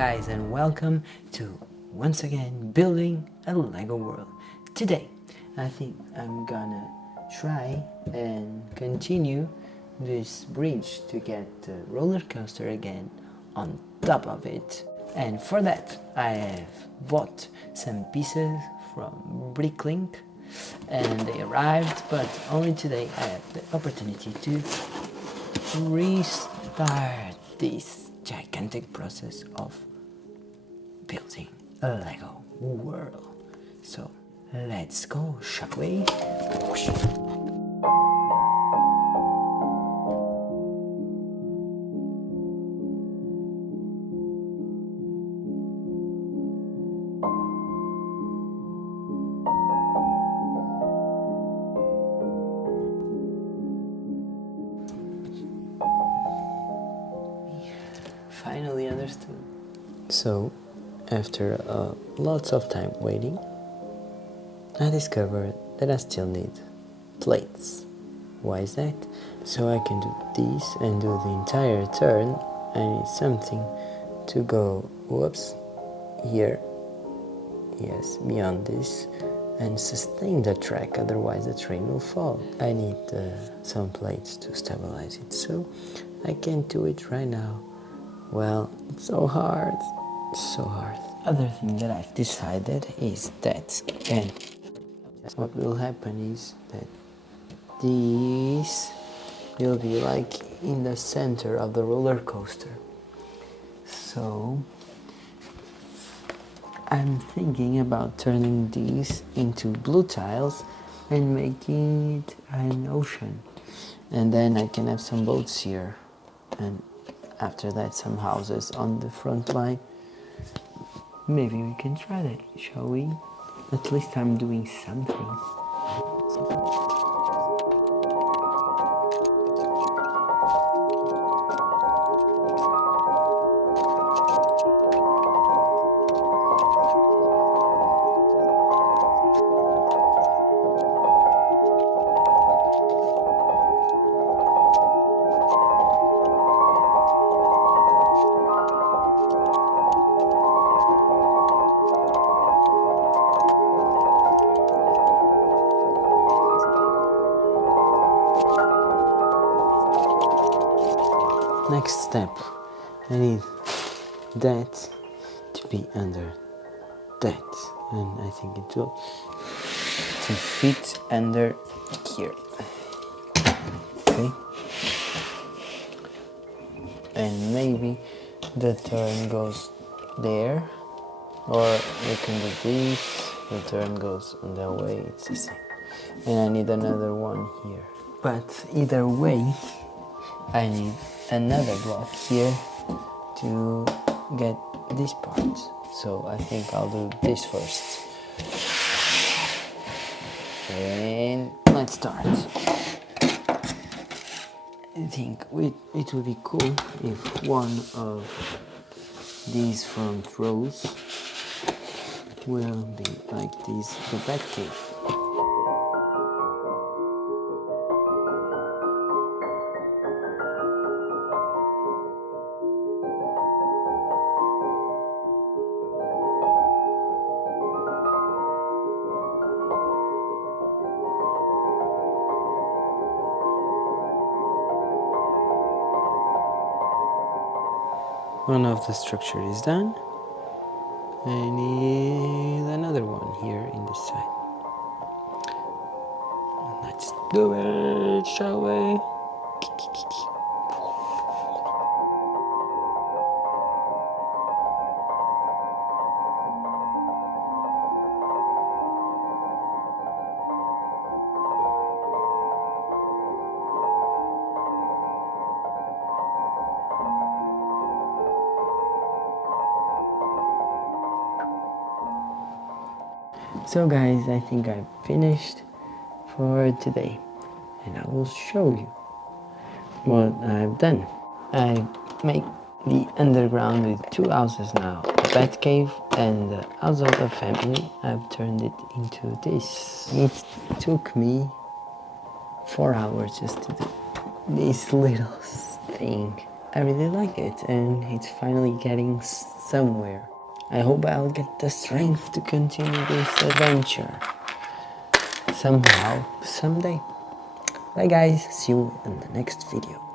guys, and welcome to once again building a Lego world. Today I think I'm gonna try and continue this bridge to get the roller coaster again on top of it, and for that I have bought some pieces from BrickLink and they arrived, but only today I have the opportunity to restart this gigantic process of building a Lego world. So let's go, shall we? Finally understood. So, after lots of time waiting, I discovered that I still need plates. Why is that? So I can do this and do the entire turn. I need something to go, whoops, here, yes, beyond this, and sustain the track, otherwise the train will fall. I need some plates to stabilize it, so I can't do it right now. Well, it's so hard, so hard. Other thing that I've decided is that, and what will happen is that this will be like in the center of the roller coaster. So I'm thinking about turning these into blue tiles and making it an ocean. And then I can have some boats here, and after that some houses on the front line. Maybe we can try that, shall we? At least I'm doing something. Next step, I need that to be under that, and I think it will to fit under here. Okay, and maybe the turn goes there, or you can do this, the turn goes on that way, it's the same. And I need another one here, but either way I need another block here to get this part. So I think I'll do this first. And let's start. I think it would be cool if one of these front rows will be like this, the bat cave. One of the structure is done. I need another one here in this side. Let's do it, shall we? So guys, I think I've finished for today, and I will show you what I've done. I make the underground with two houses now, the bat cave and the house of the family. I've turned it into this. It took me 4 hours just to do this little thing. I really like it, and it's finally getting somewhere. I hope I'll get the strength to continue this adventure somehow, someday. Bye guys, see you in the next video.